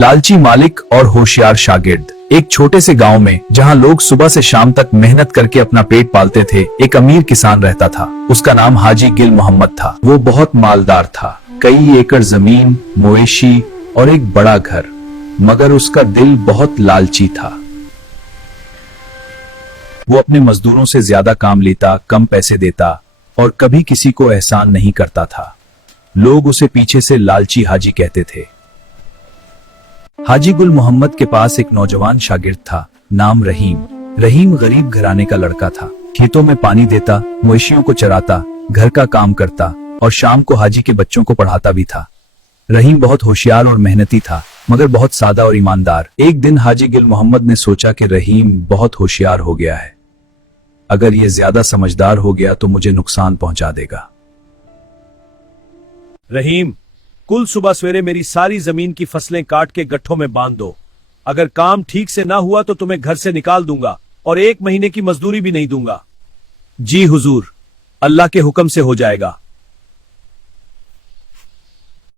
लालची मालिक और होशियार शागिर्द। एक छोटे से गांव में जहां लोग सुबह से शाम तक मेहनत करके अपना पेट पालते थे, एक अमीर किसान रहता था। उसका नाम हाजी गिल मोहम्मद था। वो बहुत मालदार था, कई एकड़ जमीन, मवेशी और एक बड़ा घर, मगर उसका दिल बहुत लालची था। वो अपने मजदूरों से ज्यादा काम लेता, कम पैसे देता और कभी किसी को एहसान नहीं करता था। लोग उसे पीछे से लालची हाजी कहते थे। हाजी गुल मोहम्मद के पास एक नौजवान शागिर्द था, नाम रहीम। रहीम गरीब घराने का लड़का था। खेतों में पानी देता, मवेशियों को चराता, घर का काम करता और शाम को हाजी के बच्चों को पढ़ाता भी था। रहीम बहुत होशियार और मेहनती था, मगर बहुत सादा और ईमानदार। एक दिन हाजी गिल मोहम्मद ने सोचा कि रहीम बहुत होशियार हो गया है, अगर ये ज्यादा समझदार हो गया तो मुझे नुकसान पहुंचा देगा। रहीम, कुल सुबह सवेरे मेरी सारी जमीन की फसलें काट के गट्ठों में बांध दो। अगर काम ठीक से ना हुआ तो तुम्हें घर से निकाल दूंगा और 1 महीने की मजदूरी भी नहीं दूंगा। जी हुजूर, अल्लाह के हुक्म से हो जाएगा।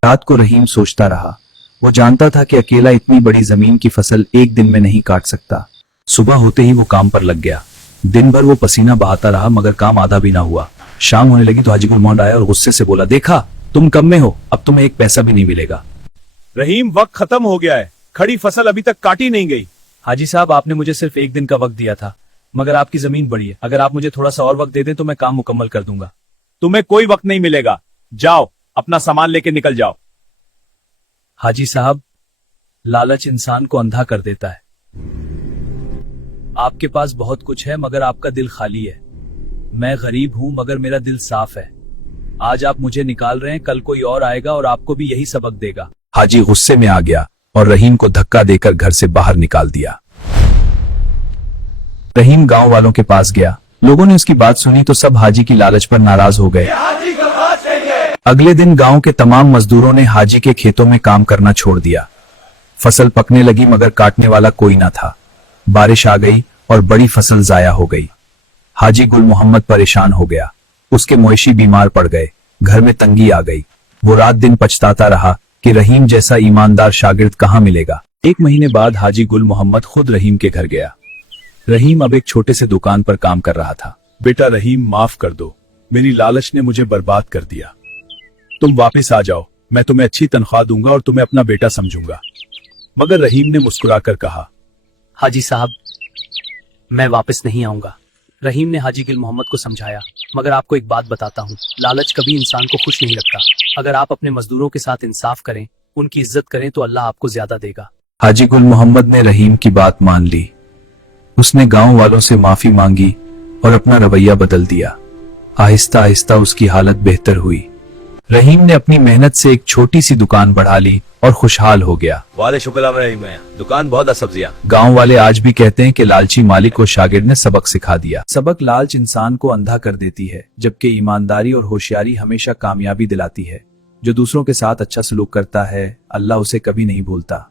रात को रहीम सोचता रहा। वो जानता था कि अकेला इतनी बड़ी जमीन की फसल एक दिन में नहीं काट सकता। सुबह होते ही वो काम पर लग गया। दिन भर वो पसीना बहाता रहा, मगर काम आधा भी ना हुआ। शाम होने लगी तो हाजी गुल मोहम्मद आया और गुस्से से बोला, देखा तुम कम में हो, अब तुम्हें एक पैसा भी नहीं मिलेगा। रहीम, वक्त खत्म हो गया है, खड़ी फसल अभी तक काटी नहीं गई। हाजी साहब, आपने मुझे सिर्फ 1 दिन का वक्त दिया था, मगर आपकी जमीन बड़ी है। अगर आप मुझे थोड़ा सा और वक्त दे दें तो मैं काम मुकम्मल कर दूंगा। तुम्हें कोई वक्त नहीं मिलेगा, जाओ अपना सामान लेके निकल जाओ। हाजी साहब, लालच इंसान को अंधा कर देता है। आपके पास बहुत कुछ है मगर आपका दिल खाली है। मैं गरीब हूं मगर मेरा दिल साफ है। आज आप मुझे निकाल रहे हैं, कल कोई और आएगा और आपको भी यही सबक देगा। हाजी गुस्से में आ गया और रहीम को धक्का देकर घर से बाहर निकाल दिया। रहीम गांव वालों के पास गया। लोगों ने उसकी बात सुनी तो सब हाजी की लालच पर नाराज हो गए। अगले दिन गांव के तमाम मजदूरों ने हाजी के खेतों में काम करना छोड़ दिया। फसल पकने लगी मगर काटने वाला कोई ना था। बारिश आ गई और बड़ी फसल जाया हो गई। हाजी गुल मोहम्मद परेशान हो गया। उसके मवेशी बीमार पड़ गए, घर में तंगी आ गई। वो रात दिन पछताता रहा कि रहीम जैसा ईमानदार शागिर्द कहां मिलेगा। 1 महीने बाद हाजी गुल मोहम्मद खुद रहीम के घर गया। रहीम अब एक छोटे से दुकान पर काम कर रहा था। बेटा रहीम, माफ कर दो, मेरी लालच ने मुझे बर्बाद कर दिया। तुम वापस आ जाओ, मैं तुम्हें अच्छी तनख्वाह दूंगा और तुम्हें अपना बेटा समझूंगा। मगर रहीम ने मुस्कुराकर कहा, हाजी साहब, मैं वापस नहीं आऊंगा। रहीम ने हाजी गिल मोहम्मद को समझाया, मगर आपको एक बात बताता हूँ, लालच कभी इंसान को खुश नहीं रखता। अगर आप अपने मजदूरों के साथ इंसाफ करें, उनकी इज्जत करें तो अल्लाह आपको ज्यादा देगा। हाजी गुल मोहम्मद ने रहीम की बात मान ली। उसने गांव वालों से माफी मांगी और अपना रवैया बदल दिया। आहिस्ता आहिस्ता उसकी हालत बेहतर हुई। रहीम ने अपनी मेहनत से एक छोटी सी दुकान बढ़ा ली और खुशहाल हो गया। वाले शुक्र रहीम, दुकान बहुत है, सब्जियां। गांव वाले आज भी कहते हैं कि लालची मालिक को शागिर्द ने सबक सिखा दिया। सबक, लालच इंसान को अंधा कर देती है, जबकि ईमानदारी और होशियारी हमेशा कामयाबी दिलाती है। जो दूसरों के साथ अच्छा सलूक करता है, अल्लाह उसे कभी नहीं भूलता।